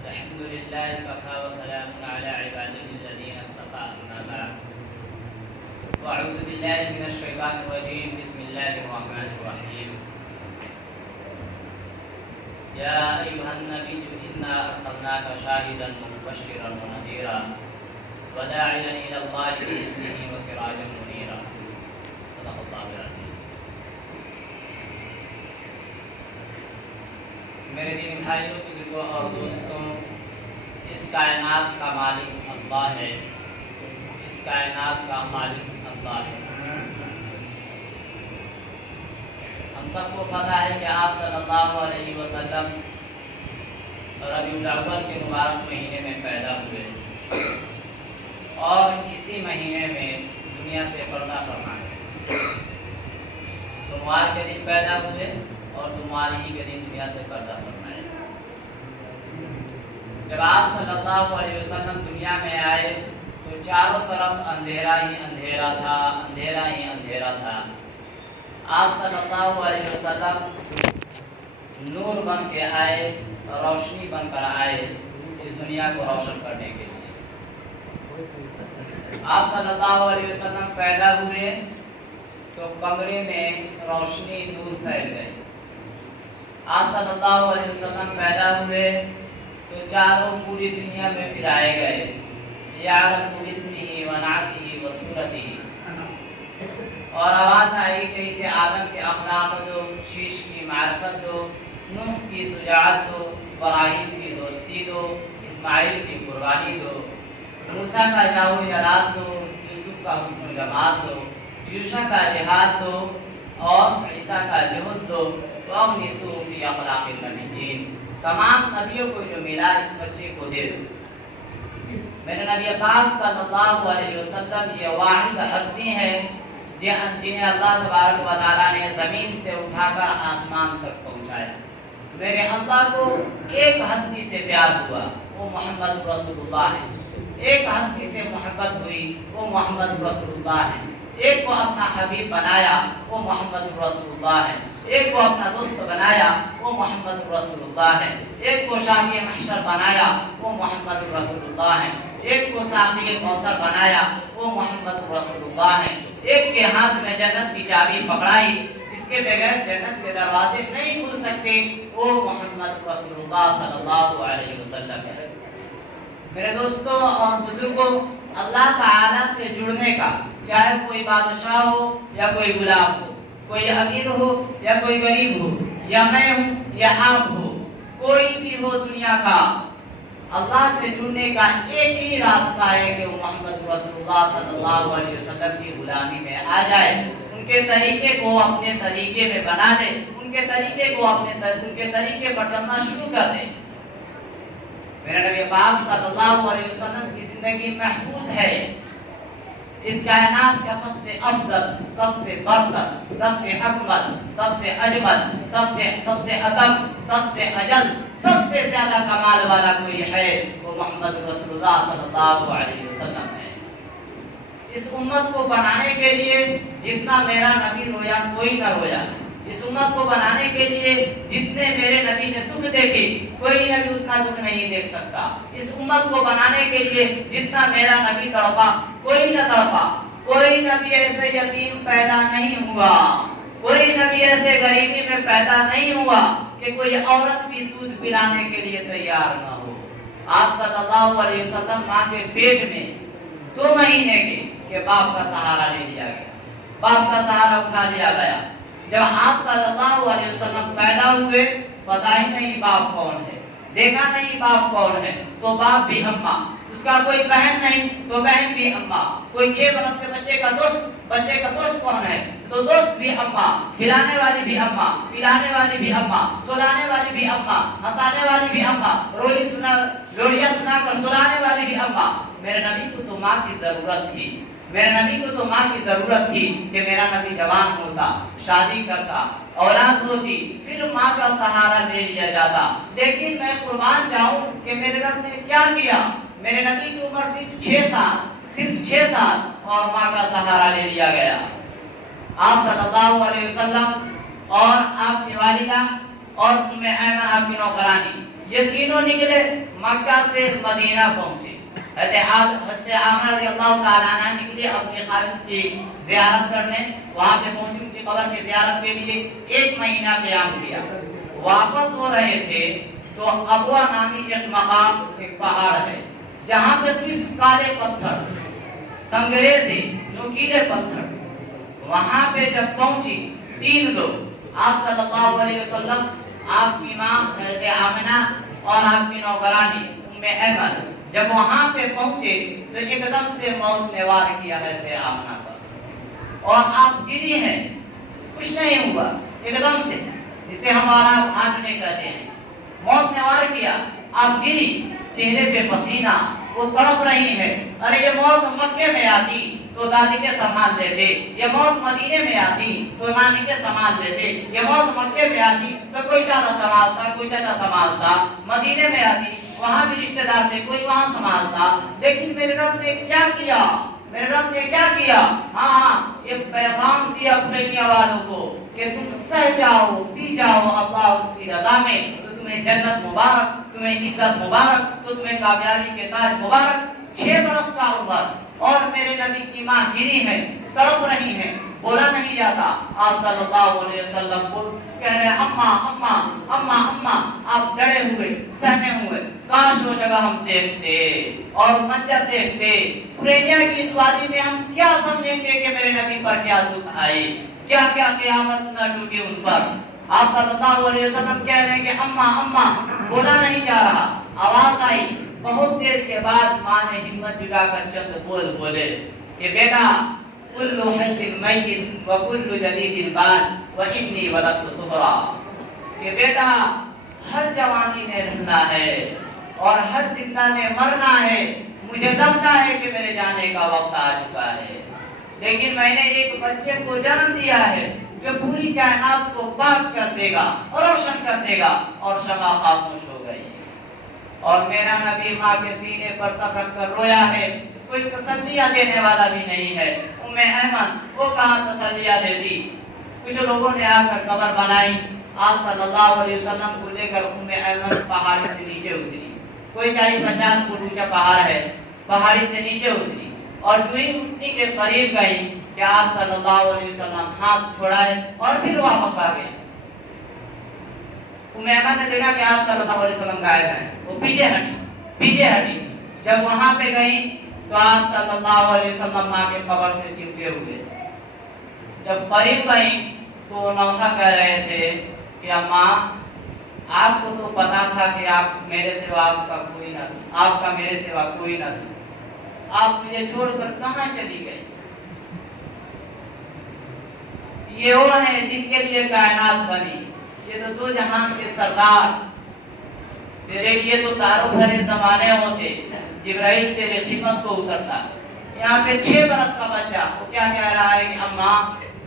अल्हम्दुलिल्लाह कफ़ा व सलामुन अला इबादिहिल्लज़ीना इस्तफ़ा अम्मा बअद व अऊज़ु बिल्लाहि मिनश शैतानिर रजीम बिस्मिल्लाहिर रहमानिर रहीम या अय्युहन नबिय्यु इन्ना अर्सलनाका शाहिदन व मुबश्शिरन व नज़ीरा व दा'iयन इलल्लाहि बिइज़निहि व सिराजन मुनीरा। सदक़ल्लाहुल अज़ीम। मेरे दीनी भाइयों, बुजुर्गों और दोस्तों, इस कायनात का मालिक अल्लाह है। इस कायनात का मालिक अल्लाह है। हम सबको पता है कि आप सल्लल्लाहु अलैहि वसल्लम रबीउल अव्वल के मुबारक महीने में पैदा हुए और इसी महीने में दुनिया से पर्दा फरमाए। सोमवार के दिन पैदा हुए और सोमवार ही के दिन दुनिया से पर्दा फरमाए। जब आप सल्लल्लाहु अलैहि वसल्लम दुनिया में आए तो चारों तरफ अंधेरा ही अंधेरा था, अंधेरा ही अंधेरा था। आप सल्लल्लाहु अलैहि वसल्लम नूर बन के आए, रोशनी बनकर आए इस दुनिया को रोशन करने के लिए। आप सल्लल्लाहु अलैहि वसल्लम पैदा हुए तो कमरे में रोशनी नूर फैल गई। आप सल्लल्लाहु अलैहि वसल्लम पैदा हुए तो चारों पूरी दुनिया में फिराए गए। यारफ़ु बिस्मिही व नातिही व सूरतिही, और आवाज़ आई कि इसे आदम के अखलाक दो, शीश की मार्फत दो, नूह की सुजात दो, इब्राहीम की दोस्ती दो, इस्माइल की कुर्बानी दो, मूसा का जाओ जलाल दो, यूसुफ का हुस्न जमाल दो, यूशा का जिहाद दो और ईसा का जुहद दो। तमाम नबियों को जो मिला इस बच्चे को दे दो। मेरे नबी पाक सल्लल्लाहु अलैहि वसल्लम ये वाहिद हस्ती है जिन्हें अल्लाह तबारक व तआला ने ज़मीन से उठाकर आसमान तक पहुंचाया। मेरे अल्लाह को एक हस्ती से प्यार हुआ, वो मोहम्मद रसूलुल्लाह है। एक हस्ती से मोहब्बत हुई, वो मोहम्मद रसूलुल्लाह है। एक को अपना हबीब बनाया, वो मोहम्मद रसूलुल्लाह है। एक को अपना दोस्त बनाया, वो मोहम्मद रसूलुल्लाह है। एक को शाफी महशर बनाया, वो मोहम्मद रसूलुल्लाह है। एक को साक़ी कौसर बनाया, वो मोहम्मद रसूलुल्लाह है। एक के हाथ में जन्नत की चाबी पकड़ाई, जिसके बगैर जन्नत के दरवाजे नहीं खुल सकते, वो मोहम्मद रसूलुल्लाह सल्लल्लाहु अलैहि वसल्लम है। मेरे दोस्तों और बुजुर्गों, अल्लाह ताला से जुड़ने का, चाहे कोई बादशाह हो या कोई गुलाम हो, कोई अमीर हो या कोई गरीब हो, या मैं हूँ या आप हो, कोई भी हो दुनिया का, अल्लाह से जुड़ने का एक ही रास्ता है कि वो मोहम्मद रसूलुल्लाह सल्लल्लाहु अलैहि वसल्लम की गुलामी में आ जाए, उनके तरीके को अपने तरीके में बना ले, उनके तरीके पर चलना शुरू कर दे। मेरे नबी पाक सल्लल्लाहु अलैहि वसल्लम की जिंदगी महफूज है। इस कायनात का सबसे अफजल, सबसे बरतर, सबसे अकमल, सबसे अजमल, सबसे अदब, सबसे अजल, सबसे ज्यादा कमाल वाला कोई है, वो मोहम्मद रसूलुल्लाह सल्लल्लाहु अलैहि वसल्लम है। इस उम्मत को बनाने के लिए जितना मेरा नबी रोया कोई न रोया। इस उम्मत को बनाने के लिए जितने मेरे नबी ने दुख देखे, कोई नबी उतना दुख नहीं देख सकता। इस उम्मत को बनाने के लिए जितना मेरा नबी तड़पा, कोई न तड़पा। कोई नबी ऐसे यतीम पैदा नहीं हुआ, कोई नबी ऐसे गरीबी में पैदा नहीं हुआ कि कोई औरत भी दूध पिलाने के लिए तैयार न हो। आप सल्लल्लाहु अलैहि वसल्लम माँ के पेट में 2 महीने के बाप का सहारा ले लिया गया, बाप का सहारा उठा लिया गया। जब आप सल्लल्लाहु अलैहि वसल्लम पैदा हुए, पता ही नहीं बाप कौन है, देखा नहीं बाप कौन है, तो बाप भी अम्मा, उसका कोई बहन नहीं तो बहन भी अम्मा, कोई 6 बरस के बच्चे का दोस्त कौन है, तो दोस्त भी अम्मा, खिलाने वाली भी अम्मा, पिलाने वाली भी अम्मा, सुलाने वाली भी अम्मा, हंसाने वाली भी अम्मा, लोरियां सुनाकर सुलाने वाली भी अम्मा। मेरे नबी को तो माँ की जरूरत थी, मेरे नबी को तो माँ की जरूरत थी कि मेरा नबी जवान होता, शादी करता, औलाद होती, फिर माँ का सहारा ले लिया जाता। लेकिन मैं कुर्बान जाऊं कि मेरे रब ने क्या किया। मेरे नबी की उम्र सिर्फ 6 साल और माँ का सहारा ले लिया गया। आप सल्लल्लाहु अलैहि वसल्लम और आपकी वालिदा और उम्मे ऐमन आपकी नौकरानी, ये तीनों निकले, मक्का से मदीना पहुंचे। हज़रत आमना रज़ियल्लाहु ताला अन्हा निकले अपने खालिद की ज़ियारत करने, वहां पे पहुंचे, उनकी कब्र की ज़ियारत के लिए 1 महीना क़याम किया। वापस हो रहे थे तो अबवा नामी एक मकाम, एक पहाड़ है जहां पे सिर्फ काले पत्थर, संगरेज़ी नुकीले पत्थर, वहां पे जब पहुंची 3 लोग, आप सल्लल्लाहु अलैहि वसल्लम, आपकी मां आमिना और आपकी नौकरानी उम्मे ऐमन, जब वहां पे पहुंचे तो एकदम से मौत ने वार किया है आमिना पर, और आप गिरी हैं, कुछ नहीं हुआ, एकदम से, जिसे हमारा भागने कहते हैं, मौत ने वार किया, आप गिरी, चेहरे पे पसीना, वो तड़प रही है। अरे ये मौत मक्के में आती तो दादी के संभाल लेते, ये मौत मदीने में आती तो नानी के संभाल लेते, ये मौत मक्के में आती तो कोई दादा संभालता, कोई चाचा संभालता, मदीने में आती वहां भी रिश्तेदार थे, कोई वहां संभालता, लेकिन मेरे रब ने क्या किया, मेरे रब ने क्या किया? हाँ, ये पैगाम दिया दुनिया वालों को कि तुम सह जाओ, पी जाओ अल्लाह उसकी रजा में, तो तुम्हें जन्नत मुबारक, तुम्हें इज्जत मुबारक, तो तुम्हें कामयाबी के ताज मुबारक। 6 बरस का उम्र, और मेरे नबी की मां गिरी है, तड़प रही है, बोला नहीं जाता। आप सल्लल्लाहु अलैहि वसल्लम को कह रहे अम्मा अम्मा अम्मा अम्मा, आप डरे हुए, सहमे हुए, काश वो जगह हम देखते और मंजर देखते, हुरैनिया की इस वादी में हम क्या समझेंगे कि मेरे नबी पर क्या दुख आए, क्या क्या क़यामत न टूटी उन पर। आप सल्लल्लाहु अलैहि वसल्लम कह रहे हैं कि अम्मा अम्मा, बोला नहीं जा रहा, आवाज आई। बहुत देर के बाद मां ने हिम्मत जुटाकर चंद बोल बोले कि बेटा, कुल्लु हय्यिन मय्यित व कुल्लु जदीदिन बान व इन्नी वलदतु तुहरा, कि बेटा हर जवानी ने रहना है और हर जिंदा ने मरना है। मुझे लगता है कि मेरे जाने का वक्त आ चुका है, लेकिन मैंने एक बच्चे को जन्म दिया है जो पूरी कायनात को पाक कर देगा और रोशन कर देगा। और शमा खामोश हो गई, और मेरा नबी माँ के सीने पर सर रखकर रोया है, कोई तसल्लियां देने वाला भी नहीं है। उम्मे ऐमन वो कहाँ तसल्लियां देती। कुछ लोगों ने आकर कब्र बनाई, आप सल्लल्लाहु अलैहि वसल्लम को लेकर उम्मे ऐमन पहाड़ी से नीचे उतरी। कोई 40-50 फुट ऊंचा पहाड़ है, पहाड़ी से नीचे उतरी, और जो ही उठने के करीब गई कि आप सल्लल्लाहु अलैहि वसल्लम हाथ छोड़ाए और फिर वापस आ गए। उम्मे ऐमन ने देखा कि आप सल्लल्लाहु अलैहि वसल्लम गायब हैं, वो पीछे हटी। जब वहां पे गई तो आप सल्लल्लाहु अलैहि वसल्लम मां के कब्र से चिपके हुए। जब करीब गई तो नौसा कह रहे थे कि अम्मा, आपको तो पता था कि आप मेरे सिवा आपका कोई ना, आपका मेरे सिवा कोई ना था, आप मुझे छोड़कर कहां चली गई? ये वो है जिनके लिए कायनात बनी, ये तो 2 जहान के सरदार, तेरे लिए तो तारों भरे जमाने होते, जिब्राइल तेरे खिदमत को उतरता। यहाँ पे 6 बरस का बच्चा वो क्या कह रहा है कि अम्मा,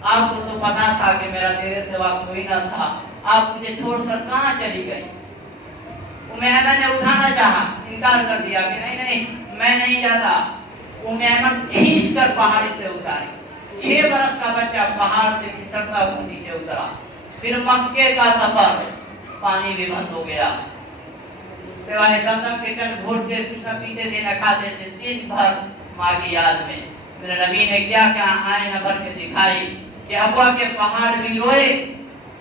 आपको तो पता था कि मेरा तेरे सिवा कोई ना था, आप मुझे छोड़कर कहां चली गई? उम्मे ऐमन ने उठाना चाहा, इनकार कर दिया कि नहीं नहीं, मैं नहीं जाता। उम्मे ऐमन खींच कर पहाड़ी से उतारी। 6 बरस का बच्चा पहाड़ से खिसकता हुआ नीचे उतरा। फिर मक्के का सफर, पानी भी बंद हो गया, सिवाय ज़मज़म के चंद घूंट के कुछ न पीते थे न खाते थे। दिन भर माँ की याद में मेरे नबी ने क्या क्या आयना भर के दिखाई कि अबवा के पहाड़ भी रोए,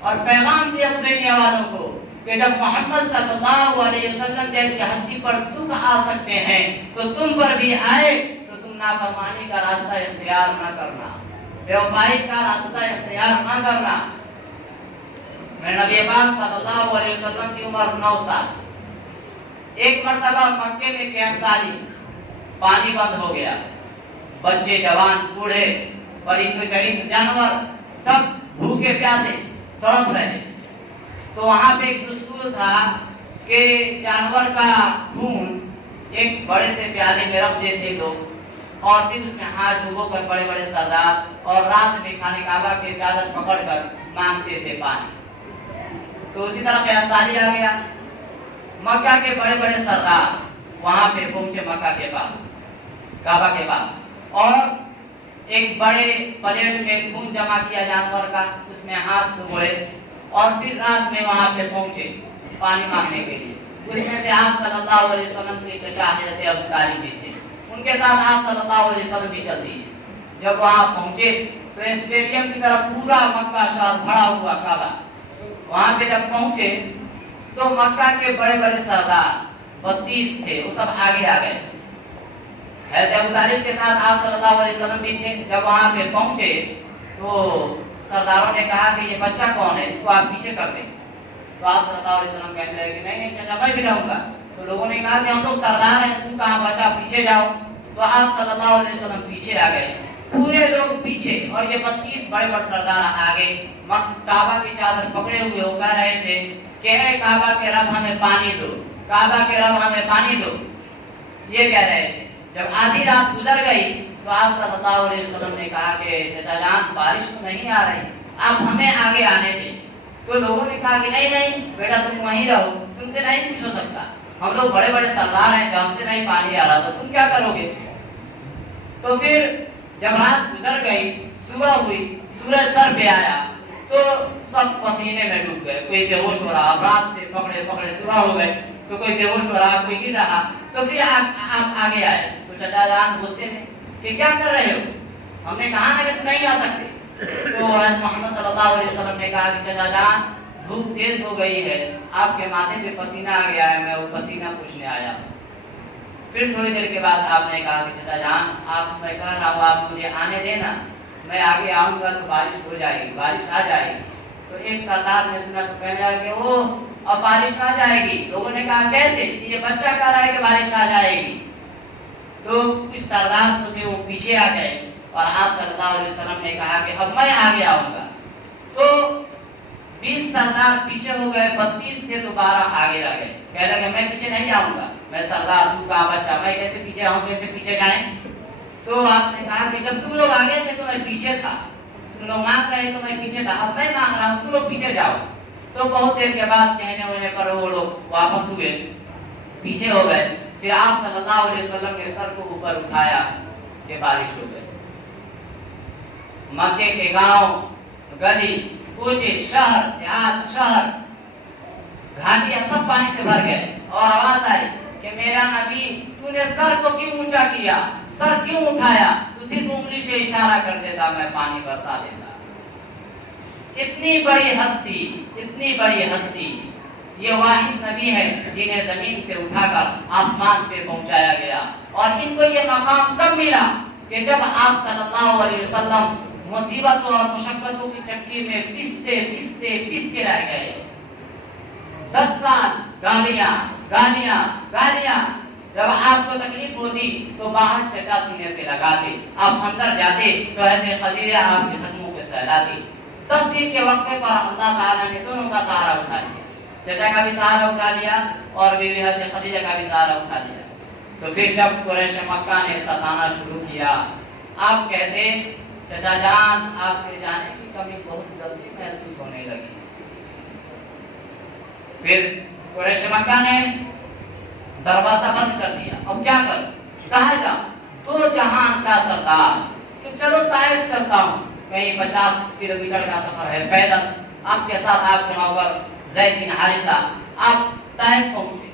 और पैगाम दिया दुनिया वालों को कि जब मोहम्मद सल्लल्लाहु अलैहि वसल्लम जैसी हस्ती पर दुख आ सकते हैं तो तुम पर भी आए, तो तुम नाफरमानी का रास्ता इख्तियार न करना, बेवफाई का रास्ता इख्तियार न करना। मेरे नबी पाक सल्लल्लाहु अलैहि वसल्लम की उम्र 9 साल। एक मर्तबा मक्के में कैसाली पानी बंद हो गया, बच्चे जवान बूढ़े परिंद चरिंद जानवर सब भूखे प्यासे तड़प रहे। तो वहां पे एक दस्तूर था कि जानवर का खून एक बड़े से प्याले में रख देते लोग, और फिर उसमें हाथ डुबो कर बड़े बड़े सरदार, और रात में खाने काबा के चादर पकड़कर मांगते थे पानी। तो उसी तरह कैसाली आ गया। मक्का के बड़े बड़े सरदार वहां पे पहुंचे मक्का के पास, काबा के पास, और एक बड़े प्लेट में खून जमा किया जानवर का, उसमें हाथ डुबोए, और फिर रात में वहां पे पहुंचे पानी मांगने के लिए। उसमें से आप सल्लल्लाहु अलैहि वसल्लम के चचा हज़रत अबू तालिब भी थे। उनके साथ आप सल्लल्लाहु अलैहि वसल्लम भी चल दिए। जब वहाँ पहुँचे तो स्टेडियम की तरफ पूरा मक्का शहर भरा हुआ काबा। वहाँ पे जब पहुँचे तो मक्का के बड़े बड़े सरदार 32 थे, वो सब आगे आ गए। हज़रत अबू तालिब के साथ आप सल्लल्लाहु अलैहि वसल्लम भी थे। जब वहाँ पे पहुँचे तो सरदारों ने कहा कि ये बच्चा कौन है, इसको आप पीछे कर दें। तो आप सल्लल्लाहु अलैहि वसल्लम कहने लगे कि नहीं नहीं चाचा मैं भी रहूंगा। तो लोगों ने कहा कि हम लोग सरदार हैं, तू कहाँ बच्चा, पीछे जाओ। तो आप सल्लल्लाहु अलैहि वसल्लम पीछे आ गए, पूरे लोग पीछे और ये 32 बड़े बड़े सरदार आगे। काबा की चादर पकड़े हुए वो कह रहे थे कि हे काबा के रब हमें पानी दो, काबा के रब हमें पानी दो, ये कह रहे थे। जब आधी रात गुजर गई तो आप सल्लल्लाहु अलैहि वसल्लम ने कहा कि चाचा जान बारिश तो नहीं आ रही, आप हमें आगे आने दें। तो लोगों ने कहा कि नहीं नहीं बेटा तुम वहीं रहो, तुमसे नहीं कुछ हो सकता, हम लोग बड़े बड़े सरदार हैं, हमसे नहीं पानी आ रहा तो तुम क्या करोगे। तो फिर जब रात गुजर गई, सुबह हुई, सूरज सर पे आया तो सब पसीने में डूब गए। कोई बेहोश हो रहा, रात से पकड़े पकड़े सुबह हो गए तो कोई बेहोश हो रहा, कोई गिर रहा। तो फिर आप आगे आए तो चचा जान गुस्से में कि क्या कर रहे हो, हमने कहा ना कि तुम नहीं आ सकते। तो मोहम्मद सल्लल्लाहु अलैहि वसल्लम ने कहा कि चचा जान धूप तेज हो गई है, आपके माथे पे पसीना आ गया है, मैं वो पसीना पूछने आया। फिर थोड़ी देर के बाद आपने कहा कि चचा जान आप, मैं कह रहा हूँ आप मुझे आने देना, मैं आगे आऊंगा तो बारिश हो जाएगी, बारिश आ जाएगी। तो एक सरदार ने सुना तो कहने लगा कि ओ अब बारिश आ जाएगी। लोगों ने कहा कैसे, ये बच्चा कह रहा है कि बारिश आ जाएगी। तो कुछ सरदार तो थे वो पीछे आ गए और आप सल्लल्लाहु अलैहि वसल्लम ने कहा कि अब मैं आगे आऊंगा। तो 20 सरदार पीछे हो गए, 32 थे तो 12 आगे रह गए। कह लगे मैं पीछे नहीं जाऊंगा, मैं सरदार, तू कहाँ बच्चा, मैं कैसे पीछे आऊँ, कैसे पीछे जाएं। तो आपने कहा कि जब तुम लोग आगे थे तो मैं पीछे था, तुम लोग मांग रहे तो मैं पीछे था, अब मैं मांग रहा हूँ तुम लोग पीछे जाओ। तो बहुत देर के बाद कहने होने पर वो लोग वापस हुए, पीछे हो गए। फिर आप सल्लल्लाहु अलैहि वसल्लम ने सर को ऊपर उठाया कि बारिश हो गई। मक्के के गांव, गली, कूचे, शहर, देहात, शहर, घाटियां सब पानी से भर गए और आवाज आई कि मेरा नबी तूने सर को क्यों ऊंचा किया, सर क्यों उठाया, उसी को उंगली से इशारा कर देता मैं पानी बरसा देता। इतनी बड़ी हस्ती, इतनी बड़ी हस्ती, ये वाहिद नबी है जिन्हें जमीन से उठाकर आसमान पे पहुंचाया गया। और इनको ये मकाम कब मिला कि जब आप सल्लल्लाहु अलैहि वसल्लम मुसीबतों और मुशक्कतों की चक्की में पिसते पिसते पिसते रह गए। 10 साल गालियां गालियां गालियां। जब आपको तकलीफ होती तो बाहर चचा सीने से लगाते, आप अंदर जाते तो हज़रत खदीजा आपके जख्मों पे सहलाती। 10 दिन के वक्फे पर अल्लाह ताला ने दोनों का सहारा उठा लिया, चचा का भी सहारा उठा लिया और बीवी हज़रत खदीजा का भी सहारा उठा लिया। तो फिर जब कुरैश मक्का ने सताना शुरू किया, आप कहते चचा जान आपके जाने की कमी बहुत जल्दी महसूस होने लगी। फिर कुरैश मक्का ने दरवाजा बंद कर दिया, अब क्या कर, कहा जा तो जहान का सरदार कि चलो ताइफ चलता हूँ, कहीं 50 किलोमीटर का सफर है पैदल, आपके साथ आपके नौकर ज़ैद बिन हारिसा, आप ताइफ पहुंचे।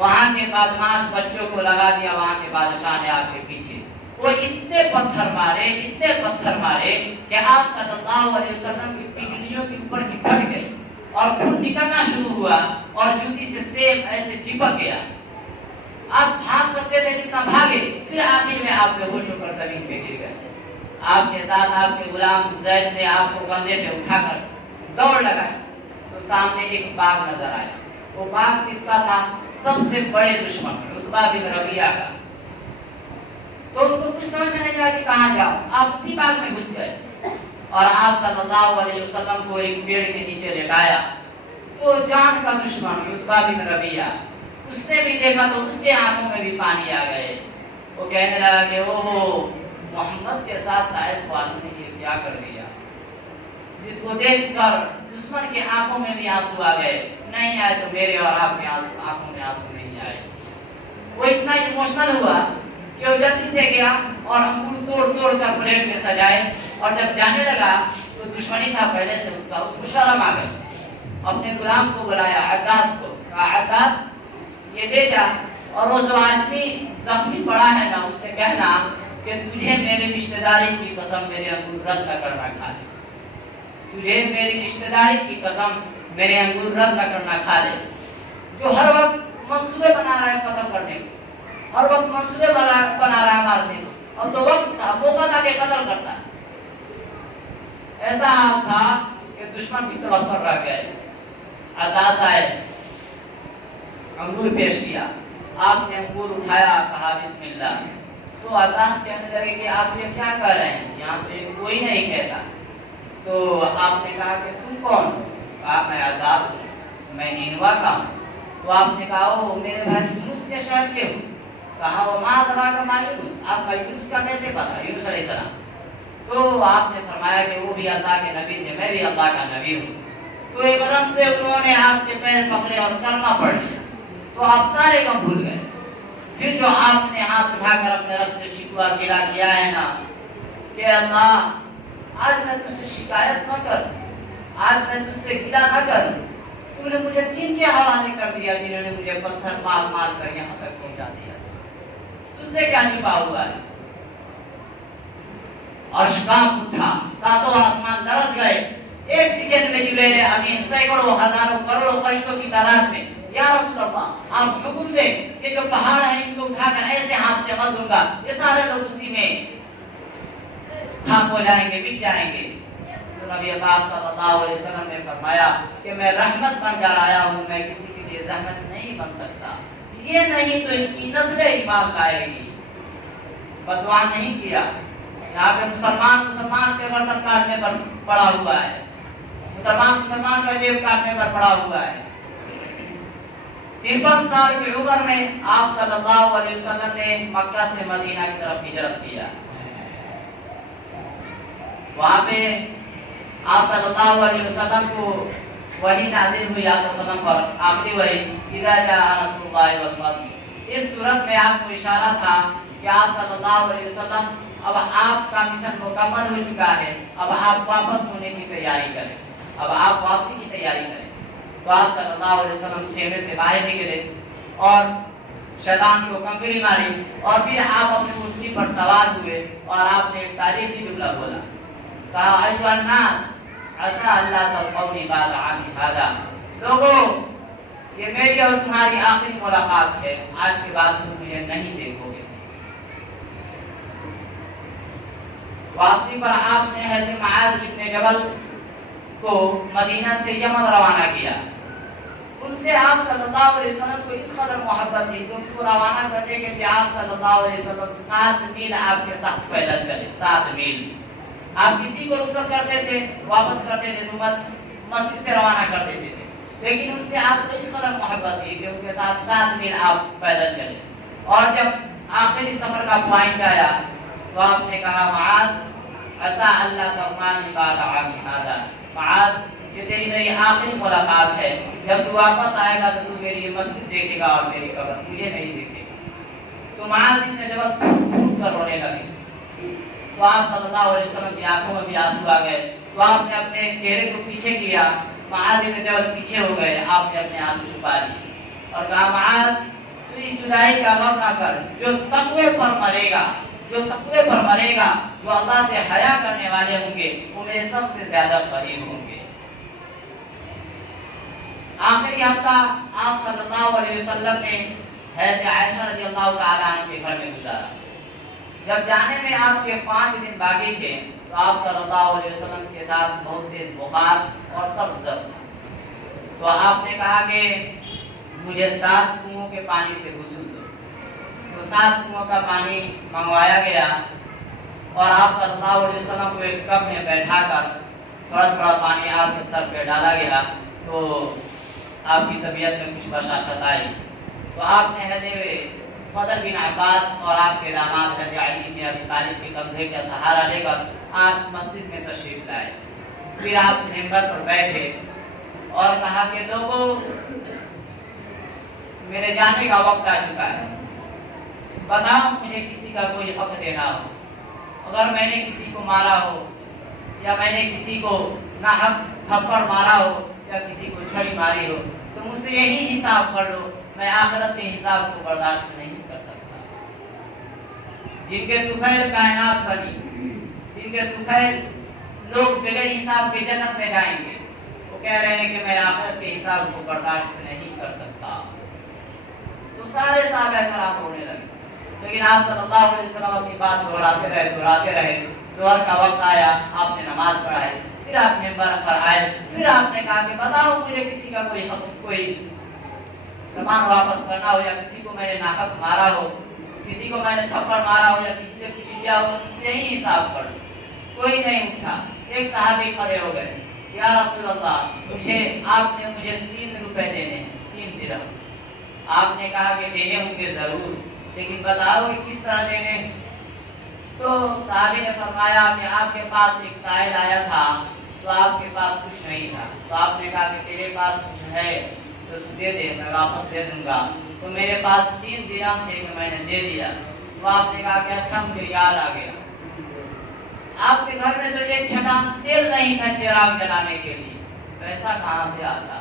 वहां के बदमाश बच्चों को लगा दिया वहां के बादशाह ने आपके पीछे, वो इतने पत्थर मारे कि आप सल्लल्लाहु अलैहि वसल्लम की पीढ़ियों के ऊपर की फट गई और खून निकलना शुरू हुआ और जूती से सेब ऐसे चिपक गया। आप भाग सकते थे जितना भागे, फिर आखिर में आप बेहोश होकर जमीन पे गिर गए। आपके साथ आपके गुलाम ज़ैद ने आपको कंधे पे उठाकर दौड़ लगाई तो सामने एक बाघ नजर आया। वो बाघ किसका था, सबसे बड़े दुश्मन उतबा बिन रबिया का। तो उनको कुछ समझ में नहीं आया कि कहाँ जाओ, आप उसी बाग में घुस गए और आप सल्लल्लाहु अलैहि वसल्लम को एक पेड़ के नीचे लेटाया। तो जान का दुश्मन उतबा बिन रबिया, उसने भी देखा तो उसके आंखों में भी पानी आ गए। वो कहने लगा कि ओहो मोहम्मद के साथ ताइफ वालों ने ये क्या कर दिया। जिसको देखकर दुश्मन के आंखों में भी आंसू आ गए, नहीं आए तो मेरे और आपके आंखों में आंसू नहीं आए। वो इतना इमोशनल हुआ कि वो जल्दी से गया और अंगूर तोड़ तोड़ कर प्लेट में सजाए और जब जाने लगा तो दुश्मनी था पहले से उसका, उसको शर्म आ गई। अपने गुलाम को बुलाया, अब्बास को, अब्बास ये ले जा, और वो जो आदमी जख्मी पड़ा है ना उससे कहना कि तुझे मेरी रिश्तेदारी की कसम मेरे अंगूर रद्द न करना खा ले, तुझे मेरी रिश्तेदारी की कसम मेरे अंगूर रद्द न करना खा ले। जो हर वक्त मंसूबे बना रहा है कत्ल करने को, हर वक्त मंसूबे बना रहा है मारने को, और तो वक्त मौका था कि कत्ल करता है। ऐसा हाल था कि दुश्मन की तरफ पर रह गए। अब्बास आए, अंगूर पेश किया, आपने अंगूर उठाया, कहा बिस्मिल्लाह। तो अब्बास कहने लगे कि आप ये क्या कर रहे हैं, यहाँ तो ये कोई नहीं कहता। तो आपने कहा कि तुम कौन हो? कहा मैं अब्बास हूँ, मैं नीनवा का हूँ। तो आपने कहा ओ मेरे भाई यूनुस के शहर के हो? कहा वो मादरा का मा यूनुस, आपका यूनुस का कैसे पता? यूनुस अलैहिस्सलाम। तो आपने फरमाया कि वो भी अल्लाह के नबी थे, मैं भी अल्लाह का नबी हूँ। तो एकदम से उन्होंने आपके पैर पकड़े और कलमा पढ़ लिया। तो आप सारे गम भूल गए। फिर जो आपने हाथ उठाकर अपने रब से शिकवा गिला किया है ना कि अल्लाह आज मैं तुझसे शिकायत न कर, आज मैं तुझसे गिला न कर, तूने मुझे किन के हवाले कर दिया जिन्होंने मुझे पत्थर मार मार कर यहाँ तक पहुंचा दिया? तुझसे क्या छिपा हुआ है? अर्श कांप उठा, सातों आसमान लरज गए। एक सेकंड में जिब्रील अमीन सैकड़ों हजारों करोड़ों फरिश्तों की तादाद में या रसूल अल्लाह आप हुक्म दे, ये जो पहाड़ है इनको उठाकर ऐसे हाथ से मत दूंगा, ये सारे लोग उसी में खाक हो जाएंगे, मिट जाएंगे। तो नबी पाक सल्लल्लाहु अलैहि वसल्लम ने फरमाया कि मैं रहमत बनकर आया हूँ, मैं किसी के लिए रहमत नहीं बन सकता। ये नहीं तो इनकी नस्लें ईमान लाएगी। बददुआ नहीं किया। यहाँ पे मुसलमान के गर्दन काटने पर पड़ा हुआ है, मुसलमान का जेब काटने पर पड़ा हुआ है। 53 साल की उम्र में आप सल्लल्लाहु अलैहि वसल्लम ने मक्का से मदीना की तरफ हिजरत किया। वहाँ पे आप सल्लल्लाहु अलैहि वसल्लम को वही नाज़िल हुई, आप सल्लल्लाहु पर आखिरी वही इज़ा जाअ नस्रुल्लाहि वल फतह। इस सूरत में आपको इशारा था कि आप सल्लल्लाहु अलैहि वसल्लम अब आपका मिशन मुकम्मल हो चुका है, अब आप वापस होने की तैयारी करें, अब आप वापसी की तैयारी करें। तो आप सल्लल्लाहु अलैहि वसल्लम खेमे से बाहर निकले और शैतान को कंकड़ी मारी, और फिर आप अपनी ऊँटनी पर सवार हुए और आपने एक तारीखी जुमला बोला, कहा अय्युहन नास असा अल्लाह तलक़ौनी बाद आमी हादा। लोगों, ये मेरी और तुम्हारी आखिरी मुलाकात है, आज के बाद तुम मुझे नहीं देखोगे। वापसी पर आपने हज़रत मुआज़ इब्न जबल को मदीना से यमन रवाना किया। उनसे आप सल्लल्लाहु अलैहि वसल्लम को इस कदर मोहब्बत थी कि उनको रवाना करने के लिए आप सल्लल्लाहु अलैहि वसल्लम 7 मील आपके साथ पैदल चले। 7 मील आप किसी को रुखसत करते थे, वापस करते थे तो मस्जिद से रवाना कर देते थे, लेकिन उनसे आपको इस कदर मोहब्बत थी कि उनके साथ 7 मील आप पैदल चले। और जब आखिरी सफर का पॉइंट आया तो आपने कहा मुआज़ असा अल्लाह तलक़ौनी बाद आमी हादा, मुआज़ ये तेरी मेरी आखिरी मुलाकात है, जब तू वापस आएगा तो तू मेरी मस्जिद देखेगा और मेरी कब्र, मुझे नहीं देखेगा। तो मुआज़ इब्न जबल फूट कर रोने लगे। तो आप सल्लल्लाहु अलैहि वसल्लम की आंखों में भी आंसू आ गए। तो आपने अपने चेहरे को पीछे किया, मुआज़ इब्न जबल पीछे हो गए, आपने अपने आंसू छुपा लिए और कहा मुआज़ तू इस जुदाई का गम ना कर, जो तक़वे पर मरेगा, जो तक़वे पर मरेगा, जो अल्लाह से हया करने वाले होंगे वो मेरे सबसे ज्यादा करीब होंगे। आखिरी हफ्ता आप सल्लल्लाहु अलैहि वसल्लम ने हज़रत आयशा रज़ियल्लाहु तआला अन्हा के घर में गुजारा। जब जाने में आपके 5 दिन बाकी थे तो आप सल्लल्लाहु अलैहि वसल्लम के साथ बहुत तेज बुखार और सर दर्द था। तो आपने कहा कि मुझे 7 कुओं के पानी से गुस्ल दो। तो 7 कुओं का पानी मंगवाया गया और आप सल्लल्लाहु अलैहि वसल्लम को एक कप में बैठाकर थोड़ा थोड़ा पानी आपके सर पे डाला गया तो आपकी तबीयत में कुछ बशाशत आई। तो आपने हज़रत फदल बिन अब्बास और आपके दामाद हज़रत अली बिन अबी तालिब के कंधे का सहारा लेकर आप मस्जिद में तशरीफ लाए। फिर आप मिंबर पर बैठे और कहा कि लोगों, मेरे जाने का वक्त आ चुका है, बताओ मुझे किसी का कोई हक देना हो, अगर मैंने किसी को मारा हो या मैंने किसी को नाहक थप्पड़ मारा हो या किसी को छड़ी मारी हो तो मुझसे यही हिसाब कर लो, मैं आखिरत के हिसाब को बर्दाश्त नहीं कर सकता। जिनके तुफैल कायनात बनी, जिनके तुफैल लोग बगैर हिसाब के जन्नत में जाएंगे, वो कह रहे हैं कि मैं आखिरत के हिसाब को बर्दाश्त नहीं कर सकता। तो सारे साहबा कराम रोने लगे, लेकिन आप सल्लल्लाहु अलैहि वसल्लम अपनी बात दोहराते रहे। जोहर का वक्त आया, आपने नमाज पढ़ाई, फिर आप मिंबर पर आए, फिर आपने कहा कि बताओ मुझे किसी का कोई सामान वापस करना हो, या किसी को मैंने नाहक मारा हो, किसी को मैंने थप्पड़ मारा हो, या किसी से कुछ लिया हो, मुझसे यही हिसाब कर। कोई नहीं उठा। एक साहबी खड़े हो गए, या रसूल अल्लाह, आपने मुझे 3 रुपए देने हैं, 3 दिरहम। आपने कहा कि देने होंगे जरूर, लेकिन बताओ कि किस तरह देने। तो साहबी ने फरमाया कि आपके पास एक साइल आया था, तो आपके पास कुछ नहीं था, तो आपने कहा कि तेरे पास कुछ है तो दे दे, मैं वापस दे दूंगा। तो मेरे पास 3 दिरहम थे कि मैंने दे दिया। तो आपने कहा कि अच्छा, मुझे याद आ गया, आपके घर में तो एक छटान तेल नहीं था चिराग जलाने के लिए, पैसा कहाँ से आता?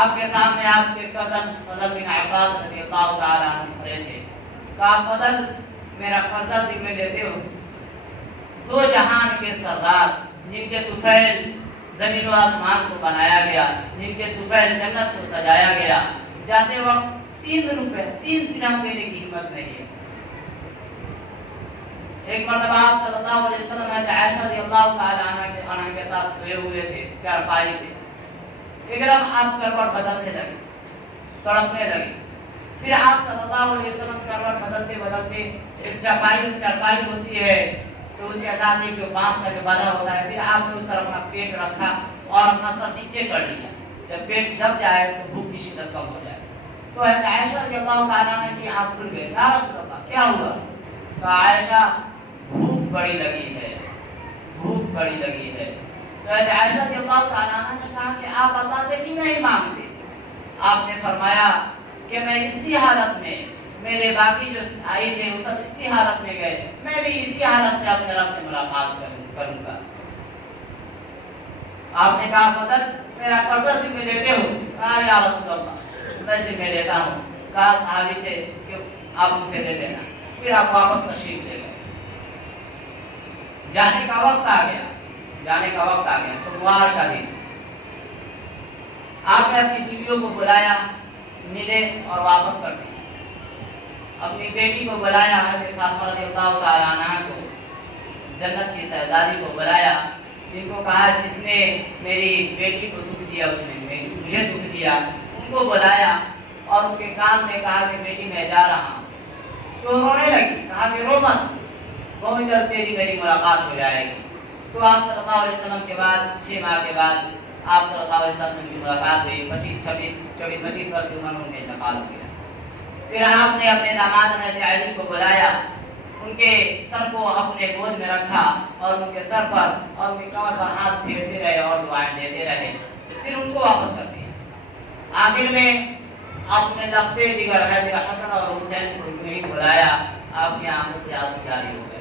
आपके सामने आपके कज़न फज़ल बिन अब्बास रज़ियल्लाहु ताला अन्हु खड़े थे। कहा, फज़ल, मेरा कर्जा जिम्मे लेते हो? 2 जहान के सरदार, जिनके तुफैल जमीन व आसमान को बनाया गया, जिनके तुफैल जन्नत को सजाया गया, जाते वक्त 3 रुपए 3 दिरहम देने की हिम्मत नहीं है। एक मर्तबा आप सल्लल्लाहु अलैहि वसल्लम आयशा रज़ियल्लाहु ताला अन्हा के साथ सोए हुए थे चारपाई पे। एकदम आप करवट बदलने लगे, तड़पने लगे। फिर आप सल्लल्लाहु अलैहि वसल्लम करवट बदलते एक चारपाई होती है, तो उसके साथ एक जो बांस का जो बना होता है, फिर आपने उस तरफ अपना पेट रखा और अपना सर नीचे कर लिया। जब पेट दब जाए तो भूख की शिद्दत कम हो जाए। तो आयशा रज़ियल्लाहु ताला अन्हा की आंख खुल गई। या रसूल अल्लाह, क्या हुआ? तो आयशा, भूख बड़ी लगी है, भूख बड़ी लगी है। तो आयशा रज़ियल्लाहु ताला अन्हा ने कहा कि आप अल्लाह से क्यों नहीं मांगते? आपने फरमाया कि मैं इसी हालत में, मेरे बाकी जो आई थे वो सब इसी हालत में गए, मैं भी इसी हालत में अपने रब से मुलाकात करूंगा। आपने कहा, फज़ल, मेरा कर्जा जिम्मे लेते हो? कहा, या रसूल अल्लाह, मैं जिम्मे लेता हूँ। कहा साहबी से कि आप मुझसे ले लेना। फिर आप वापस तशरीफ ले गए। जाने का वक्त आ गया, सोमवार का दिन। आपने अपनी बीवियों को बुलाया, मिले और वापस कर दिया। अपनी बेटी को बुलाया, हज़रत फातिमा रज़ियल्लाहु ताला अन्हा को, जन्नत की शहजादी को बुलाया, जिनको कहा जिसने मेरी बेटी को दुख दिया उसने मुझे दुख दिया, उनको बुलाया और उनके कान में कहा कि बेटी मैं जा रहा हूँ। तो रोने लगी। कहा कि रो मत, बहुत जल्द तेरी मेरी मुलाकात हो जाएगी। तो आप सल्लल्लाहु अलैहि वसल्लम के बाद 6 माह के बाद आप सल्लल्लाहु अलैहि वसल्लम की मुलाकात हुई। 25 वर्ष की उम्र में उनका इंतकाल हो गया। फिर आपने अपने दामाद हज़रत अली को बुलाया, उनके सर को अपने गोद में रखा और उनके सर पर और उनके कमर पर हाथ फेरते रहे और दुआएं देते रहे। फिर उनको वापस कर दिया। आखिर में अपने लफ्ते जिगर हज़रत हसन और हुसैन को भी बुलाया। आपकी आंखों से आंसू जारी हो गए।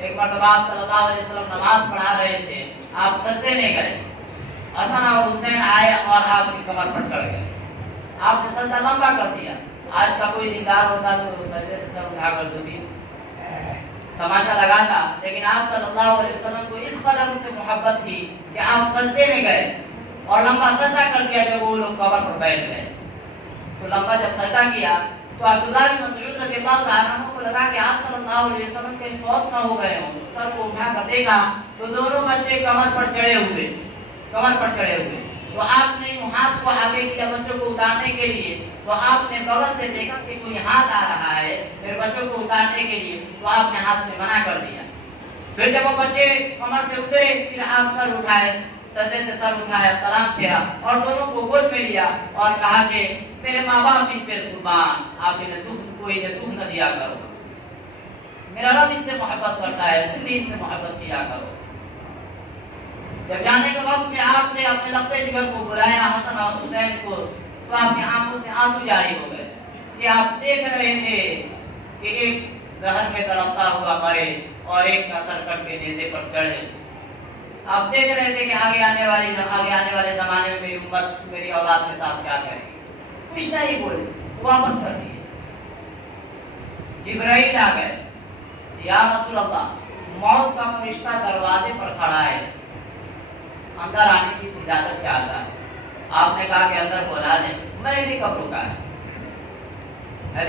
एक मरतबा सल्लल्लाहु अलैहि वसल्लम नमाज पढ़ा रहे थे, आप सजदे में गए, हसन और हुसैन आए और आपकी कमर पर चढ़ गए। आपने सजदा लंबा कर दिया। आज का कोई दीनदार होता तो सजदे से सर उठाकर 2-3 तमाशा लगाता, लेकिन आप सल्लल्लाहु अलैहि वसल्लम को इस कदर उनसे मोहब्बत थी कि आप सजदे में गए और लंबा सजदा कर दिया। जब वो लोग कब्र पर बैठ गए तो लंबा जब सजदा किया तो अब्दुल्लाह बिन मसऊद रज़ियल्लाहु ताला अन्हु को लगा कि आप सल्लल्लाहु अलैहि वसल्लम कहीं फौत ना हो गए हों। तो सर को उठाकर देखा तो दोनों बच्चे कमर पर चढ़े हुए। तो आपने हाथ को आगे किया बच्चों को उतारने के लिए। तो आपने बगल से देखा कि कोई हाथ आ रहा है फिर बच्चों को उतारने के लिए, तो आपने हाथ से मना कर दिया। फिर जब वो बच्चे कमर से उतरे फिर आप सर उठाए, सजदे से सर उठाया, सलाम फेरा और दोनों को गोद में लिया और कहा कि मेरे माँ बाप इन पर कुर्बान, आप इन्हें दुख न दिया करो। मेरा रब इनसे मोहब्बत करता है, तुम भी इनसे मोहब्बत किया करो। जब जाने के वक्त में आपने अपने लफ्ते जिगर को बुलाया, हसन और हुसैन को, तो आपकी आंखों से आंसू जारी हो गए कि आप देख रहे थे कि एक जहर में तड़पता हुआ मरे और एक का सर कट के नेज़े पर चढ़े। आप देख रहे थे कि आगे आने वाले जमाने में मेरी उम्मत मेरी औलाद के साथ क्या करेगी, कुछ नहीं बोले, वापस कर दिए। जिब्राइल आ गए, या रसूल अल्लाह, मौत का फरिश्ता दरवाजे पर खड़ा है, अंदर आने की इजाजत चाहता है। आपने कहा कि अंदर बुला ले, मैंने कब रुका है।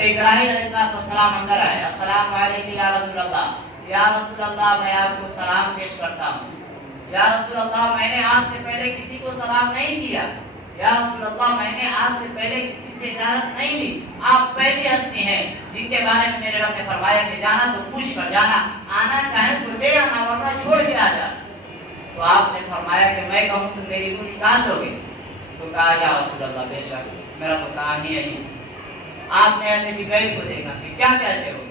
इस्राईल अलैहिस्सलाम अंदर आए, अस्सलाम वालेकुम या रसूल अल्लाह, या रसूल अल्लाह मैं आपको सलाम पेश करता हूँ। या रसूल अल्लाह मैंने आज से पहले किसी को सलाम नहीं किया। या रसूल अल्लाह मैंने आज से पहले किसी से इजाजत नहीं ली। आप पहली हस्ती हैं जिनके बारे में मेरे रब ने फरमाया कि जाना तो पूछ कर जाना, आना चाहे तो ले आना वरना छोड़ के आ जा। तो आपने फरमाया कि मैं कहूँ तो मेरी रूह निकाल दोगे। तो कहा या रसूल अल्लाह बेशक, मेरा तो काम ही यही। आपने अपने जिब्राइल को देखा कि क्या कहते हो।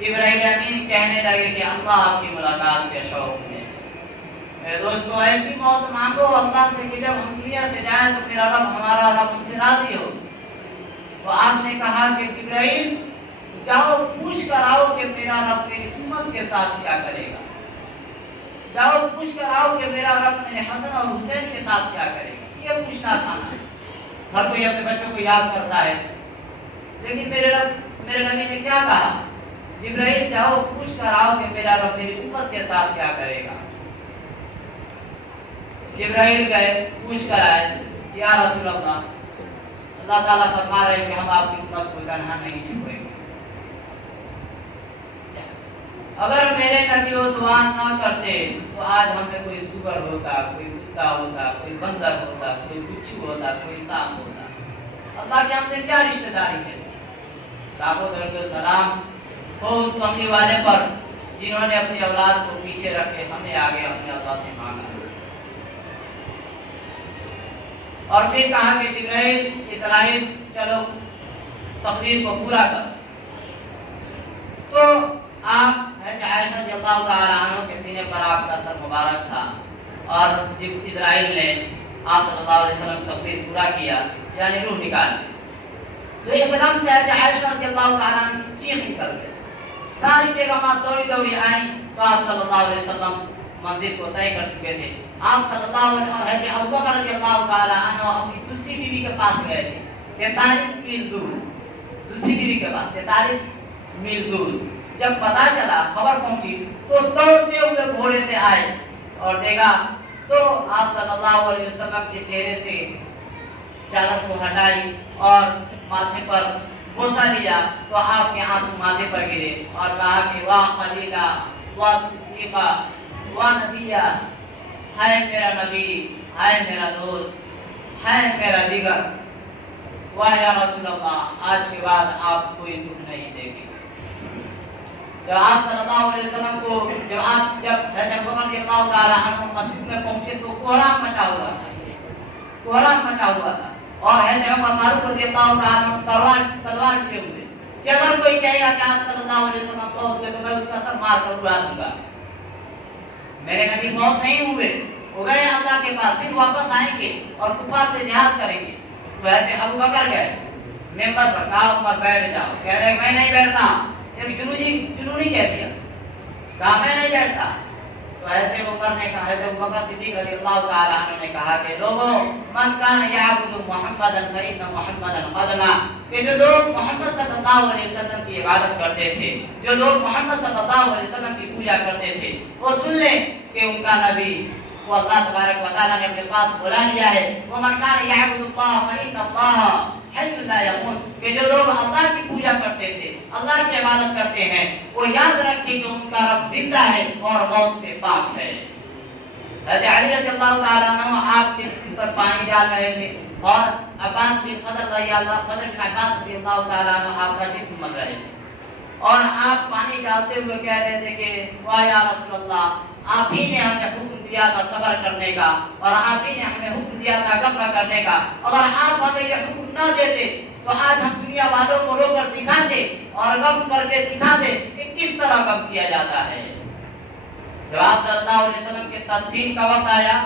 जिब्राइल अमीन कहने लगे कि अल्लाह आपकी मुलाकात के शौक में। मेरे दोस्तों, ऐसी मौत मांगो अल्लाह से कि जब हम दुनिया से जाएं तो मेरा रब, हमारा रब हमसे राजी हो। तो आपने कहा कि जिब्राइल जाओ पूछ कर आओ कि मेरा रब मेरी उम्मत के साथ क्या करेगा। जाओ पूछ कर आओ कि मेरा रब मेरे हसन और हुसैन के साथ क्या करेगा। ये पूछना था ना। हर कोई अपने बच्चों को याद करता है, लेकिन मेरे नबी ने क्या कहा, जिब्राइल जाओ पूछ कर आओ कि मेरा रब मेरी उम्मत के साथ क्या करेगा। जिब्राइल गए, पूछ कर आए, या रसूल अल्लाह, अल्लाह ताला फरमा रहे हैं कि हम आपकी उम्मत को तन्हा नहीं छोड़ेंगे। अगर मेरे नबी दुआ न करते तो आज हमें कोई सुगर होता, कोई कुत्ता होता, कोई बंदर होता, कोई बिच्छू होता, कोई सांप होता। अल्लाह की हमसे क्या रिश्तेदारी है। लाखों दरुद सलाम हो उस कमली वाले पर जिन्होंने अपनी औलाद को पीछे रखे हमें आगे अपने अल्लाह से मांगा। और फिर कहा कि जिब्राइल, इस्राईल चलो तकदीर को पूरा कर। तो आप आयशा रज़ियल्लाहु ताला अन्हा के सीने पर आपका सर मुबारक था और जब इस्राईल ने आप सल्लल्लाहु अलैहि वसल्लम तकदीर पूरा किया, यानी रूह निकाल ली, तो एकदम से आयशा रज़ियल्लाहु ताला अन्हा की चीख निकल गई। सारी बेगमात दौड़ी आई तो आप सल्लल्लाहु अलैहि वसल्लम मंजिल को तय कर चुके थे। आप सल्लल्लाहु अलैहि वसल्लम के अबू बकर रज़ियल्लाहु ताला अन्हु अपनी दूसरी बीवी के पास गए थे, 43 मील दूर, दूसरी बीवी के पास 43 मील दूर। जब पता चला, खबर पहुंची, तो दौड़ते हुए घोड़े से आए और देखा तो आप सल्लल्लाहु अलैहि वसल्लम के चेहरे से चादर को हटाई और माथे पर बोसा लिया तो आपके आंसू माथे पर गिरे और कहा कि वाह खलीला, वाह सिद्दीका, वाह नबिया, हाय मेरा नबी, हाय मेरा दोस्त, हाय मेरा जिगर, वाह या रसूल अल्लाह, आज के बाद आप कोई दुख नहीं देखेंगे। जब आप सल्लल्लाहु अलैहि वसल्लम को जब हज़रत बकर रज़ियल्लाहु ताला अन्हु मस्जिद में पहुंचे तो कोहराम मचा हुआ था, कोहराम मचा हुआ था और हज़रत उमर फारूक रज़ियल्लाहु ताला अन्हु तलवार लिए हुए कि अगर कोई कहेगा कि आप सल्लल्लाहु अलैहि वसल्लम फौत हुए तो मैं उसका सर मार कर उड़ा दूंगा। मेरे नबी फौत नहीं हुए, हो गए अल्लाह के पास, फिर वापस आएंगे और कुफार से जिहाद करेंगे। तो हज़रत अबू बकर गए मेंबर पर, कहा ऊपर बैठ जाओ, कह रहे मैं नहीं बैठता, एक जुनूनी कह दिया, कहा मैं नहीं बैठता। तो हज़रत उमर ने कहा, हज़रत अबू बकर सिद्दीक रज़ियल्लाहु ताला अन्हु ने कहा कि लोगों, मन कान याबुदु मुहम्मदन फइन्ना मुहम्मदन कद मा, कि जो लोग मोहम्मद सल्लल्लाहु अलैहि वसल्लम की इबादत करते थे, जो लोग मोहम्मद सल्लल्लाहु अलैहि वसल्लम की पूजा करते थे, वो सुन ले कि उनका नबी वो अल्लाह तबारक व तआला ने अपने पास बुला लिया है। वो मन कान याबुदुल्लाह फइन्नल्लाह हय्युन ला यमूत, कि जो लोग अल्लाह की पूजा करते थे, अल्लाह की इबादत करते हैं, वो याद रखें कि उनका रब जिंदा है और मौत से पाक है। हज़रत अली रज़ियल्लाहु ताला अन्हु आपके जिस्म पर पानी डाल रहे थे और अब्बास बिन फजल रज़ियल्लाहु ताला अन्हु आपका जिस्म मल रहे थे और आप पानी डालते हुए कह रहे थे कि वाह या रसूल अल्लाह, आप ही ने हमें हुक्म दिया था सब्र करने का और आप ही ने हमें हुक्म दिया था गम करने का। अगर आप हमें ये हुक्म न देते तो आज हम दुनिया वालों को रोकर दिखाते और गम करके दिखाते कि किस तरह गम किया जाता है। जब आप सल्लल्लाहु अलैहि वसल्लम के तदफीन का वक्त आया,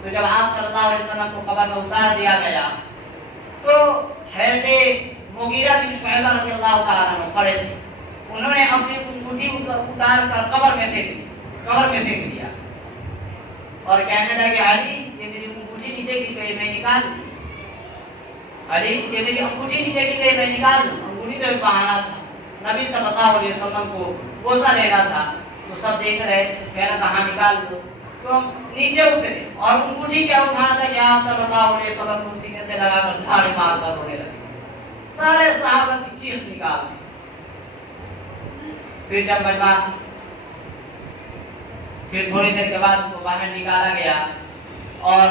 तो जब आप सल्लल्लाहु अलैहि वसल्लम को कब्र में उतार दिया गया तो हज़रत मुगीरा बिन शुअबा रज़ियल्लाहु ताला अन्हु खड़े थे। उन्होंने अपनी अंगूठी उतार कर कब्र में फेंक दिया और कहने लगे अली ये मेरी अंगूठी नीचे गिर गई, मैं निकाल लूं। अली ये मेरी अंगूठी नीचे गिर गई, मैं निकाल लूं। अंगूठी तो एक बहाना था, नबी सल्लल्लाहु अलैहि वसल्लम को गोसा लेना था, तो सब देख रहे थे, कहना कहाँ निकाल दो। तो नीचे उतरे और अंगूठी क्या उठाना था कि आप सल्लल्लाहु अलैहि वसल्लम को सीने से लगाकर धाड़े मारकर रोने लगे। सारे सहाबा की चीख निकाल दी। फिर जब मजमा, फिर थोड़ी देर के बाद उनको बाहर निकाला गया और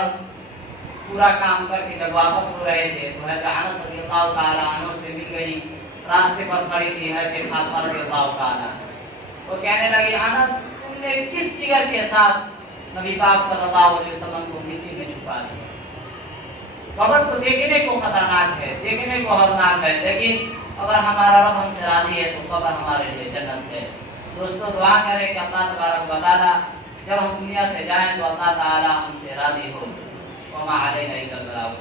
पूरा काम करके जब वापस हो रहे थे तो हज़रत अनस रज़ियल्लाहु ताला अन्हु से मिल गई, रास्ते पर खड़ी थी हज़रत फातिमा रज़ियल्लाहु ताला। वो कहने लगी अनस तुमने किस जिगर के साथ नबी पाक सल्लल्लाहु अलैहि वसल्लम को मिट्टी में छुपा दिया। कब्र तो देखने को खतरनाक है, देखने को हौलनाक है, लेकिन अगर हमारा रब हमसे राजी है तो कब्र हमारे लिए जन्नत है। दोस्तों दुआ करें कि अल्लाह तबारक व तआला जब हम दुनिया से जाएं तो अल्लाह ताला हमसे राजी हो। वमा अलैना इल्लल बलाग।